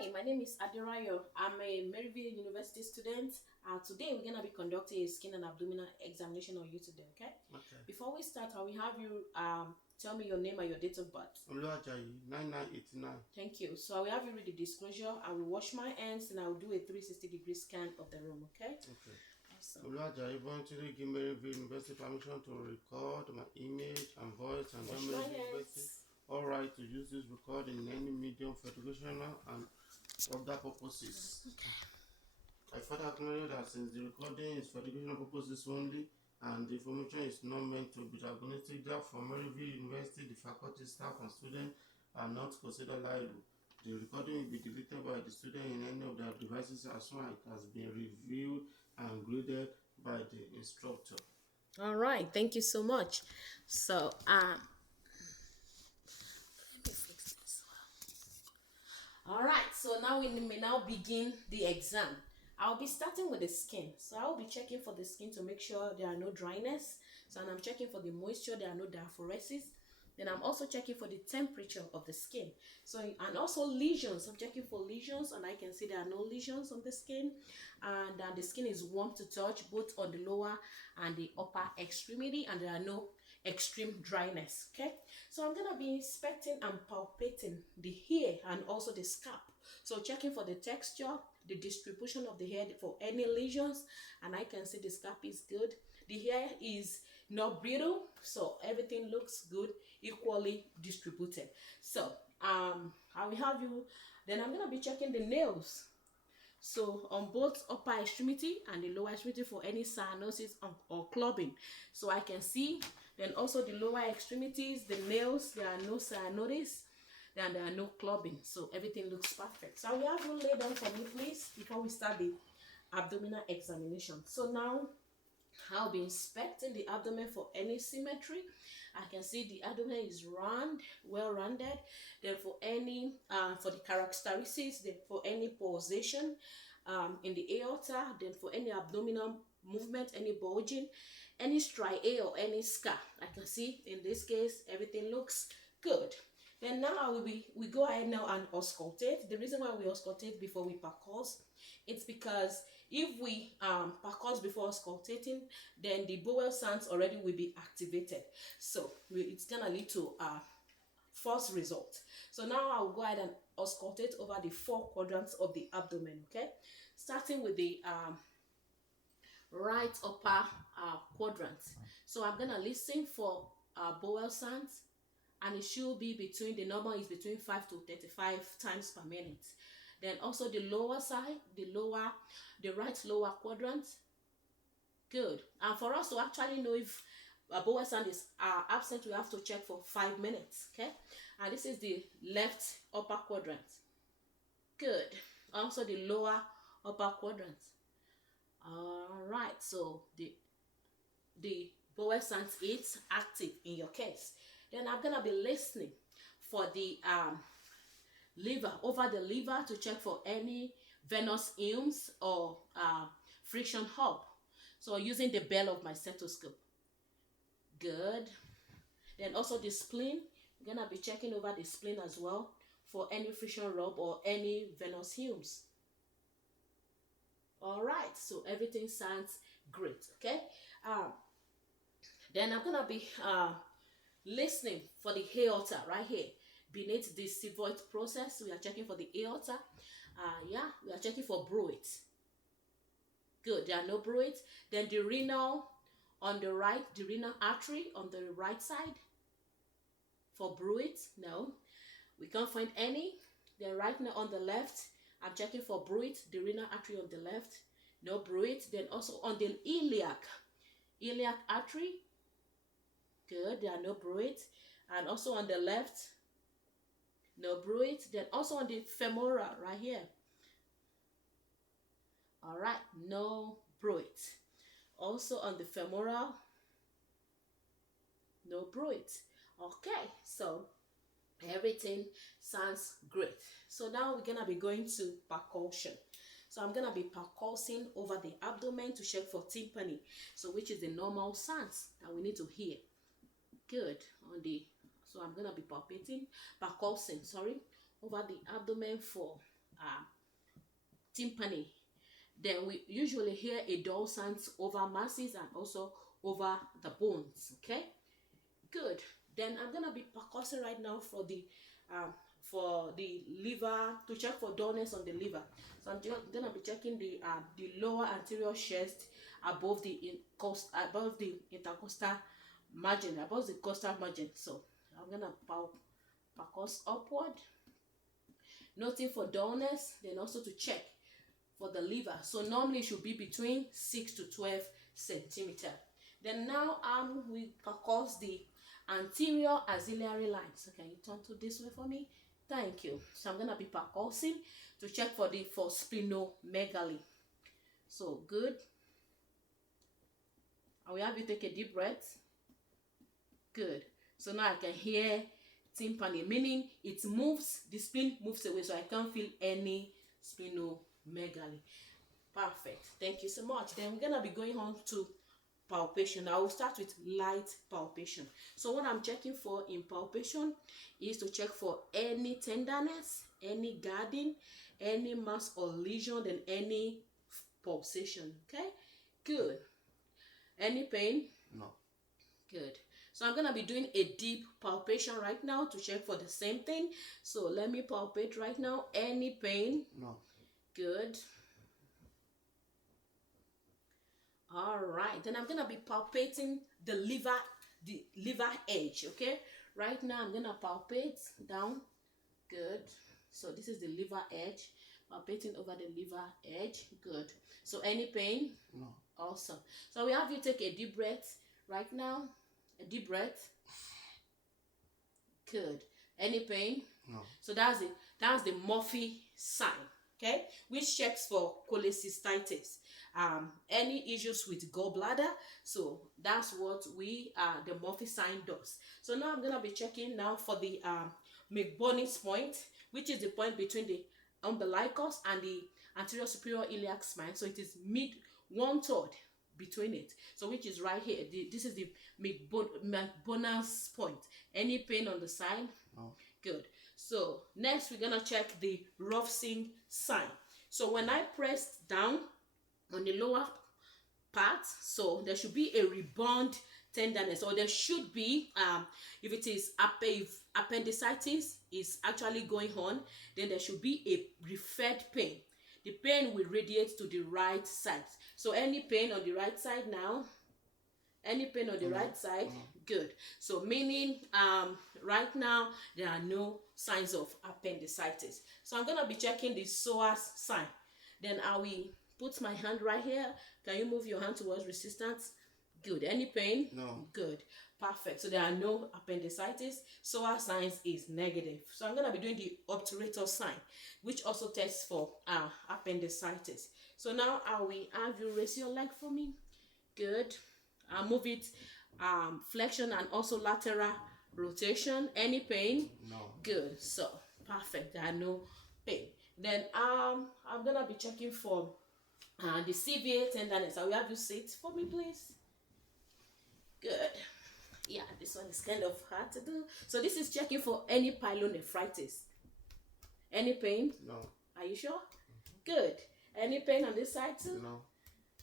Hi, my name is Adirayo. I'm a Maryville University student. Today we're gonna be conducting a skin and abdominal examination on you today. Okay. Okay. Before we start, I will have you tell me your name and your date of birth. 9989. Thank you. So I will have you read the disclosure. I will wash my hands and I will do a 360-degree scan of the room. Okay. Okay. Awesome. Voluntarily give Maryville University permission to record my image and voice and Wash my University hands. all right to use this recording in any medium for educational and other purposes. Okay. I further acknowledge that since the recording is for educational purposes only and the information is not meant to be diagnostic, therefore Maryville University, the faculty, staff, and students are not considered liable. The recording will be deleted by the student in any of their devices as soon as it has been reviewed and graded by the instructor. All right. Thank you so much. So let me fix this. All right, so now we may now begin the exam. I'll be starting with the skin. So I'll be checking for the skin to make sure there are no dryness. So I'm checking for the moisture, there are no diaphoresis. Then I'm also checking for the temperature of the skin. So, and also lesions. I'm checking for lesions and I can see there are no lesions on the skin. And the skin is warm to touch both on the lower and the upper extremity, and there are no extreme dryness. Okay, so I'm gonna be inspecting and palpating the hair and also the scalp. So checking for the texture, the distribution of the hair for any lesions, and I can see the scalp is good. The hair is not brittle, so everything looks good, equally distributed. So I will have you, then I'm gonna be checking the nails. So on both upper extremity and the lower extremity for any cyanosis or clubbing. So I can see. Then also the lower extremities, the nails, there are no cyanosis, and there are no clubbing. So everything looks perfect. So I will have you lay down for me, please, before we start the abdominal examination. So now I'll be inspecting the abdomen for any symmetry. I can see the abdomen is round, well rounded. Then for any for the characteristics, then for any pulsation in the aorta, then for any abdominal movement, any bulging, any striae or any scar, I can see in this case everything looks good. Then now we go ahead now and auscultate. The reason why we auscultate before we percuss, it's because if we percuss before auscultating, then the bowel sounds already will be activated. So it's gonna lead to a false result. So now I'll go ahead and auscultate over the 4 quadrants of the abdomen. Okay, starting with the right upper quadrant. So I'm gonna listen for bowel sounds, and it should be between, the number is between 5 to 35 times per minute. Then also the lower side, the right lower quadrant. Good. And for us to actually know if a bowel sound is absent, we have to check for 5 minutes. Okay, and this is the left upper quadrant. Good. Also the lower upper quadrant. All right, so the bowel sound is active in your case. Then I'm gonna be listening for the liver, over the liver, to check for any venous fumes or friction hub. So using the bell of my stethoscope. Good. Then also the spleen, I'm gonna be checking over the spleen as well for any friction rub or any venous fumes. All right, so everything sounds great. Okay, then I'm gonna be listening for the aorta right here beneath the sigmoid process. We are checking for the aorta. Yeah, we are checking for bruit. Good, there are no bruit. Then the renal on the right, the renal artery on the right side. For bruit, no, we can't find any. Then right now on the left, I'm checking for bruit, the renal artery on the left, no bruit. Then also on the iliac artery, good, there are no bruit. And also on the left, no bruit. Then also on the femoral right here, all right, no bruit. Also on the femoral, no bruit. Okay, so everything sounds great. So now we're gonna be going to percussion. So I'm gonna be percussing over the abdomen to check for tympani, so which is the normal sounds that we need to hear. Good. On the, so I'm gonna be percussing over the abdomen for tympani. Then we usually hear a dull sounds over masses and also over the bones. Okay, good. Then I'm gonna be percussing right now for the liver, to check for dullness on the liver. So I'm just gonna be checking the lower anterior chest above the intercostal margin, above the costal margin. So I'm gonna percuss upward, noting for dullness, then also to check for the liver. So normally it should be between 6 to 12 centimeter. Then now we percuss the anterior axillary line. So can you turn to this way for me? Thank you. So I'm gonna be percussing to check for splenomegaly. So good. I will have you take a deep breath. Good. So now I can hear tympani, meaning it moves, the spleen moves away, so I can't feel any splenomegaly. Perfect. Thank you so much. Then we're gonna be going on to palpation. I will start with light palpation. So what I'm checking for in palpation is to check for any tenderness, any guarding, any mass or lesion, and any pulsation. Okay, good. Any pain? No. Good. So I'm gonna be doing a deep palpation right now to check for the same thing. So let me palpate right now. Any pain? No. Good. All right, then I'm gonna be palpating the liver edge. Okay, right now I'm gonna palpate down. Good. So this is the liver edge, palpating over the liver edge. Good. So any pain? No. Awesome. So we have you take a deep breath right now. A deep breath. Good. Any pain? No. So that's the Murphy sign. Okay, which checks for cholecystitis. Any issues with gallbladder, so that's what the Murphy sign does. So now I'm gonna be checking now for the McBurney's point, which is the point between the umbilicus and the anterior superior iliac spine. So it is mid 1/3 between it, so which is right here. This is the McBurney's point. Any pain on the side? No. Good. So next we're gonna check the Rovsing sign. So when I press down on the lower part, so there should be a rebound tenderness, or there should be if it is if appendicitis is actually going on, then there should be a referred pain. The pain will radiate to the right side. So any pain on the right side now? Any pain on the right side? Good. So meaning right now there are no signs of appendicitis. So I'm gonna be checking the psoas sign. Then I will put my hand right here. Can you move your hand towards resistance? Good. Any pain? No. Good. Perfect. So there are no appendicitis. psoas signs is negative. So I'm gonna be doing the obturator sign, which also tests for appendicitis. So now I will have you raise your leg for me. Good. I'll move it flexion and also lateral rotation. Any pain? No. Good. So perfect. There are no pain. Then I'm gonna be checking for the CVA tenderness. I will have you sit for me, please. Good. Yeah, this one is kind of hard to do. So this is checking for any pyelonephritis. Any pain? No. Are you sure? Good. Any pain on this side too? No.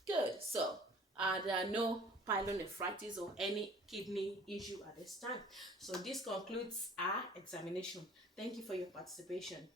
Good. So there are no pyelonephritis or any kidney issue at this time. So this concludes our examination. Thank you for your participation.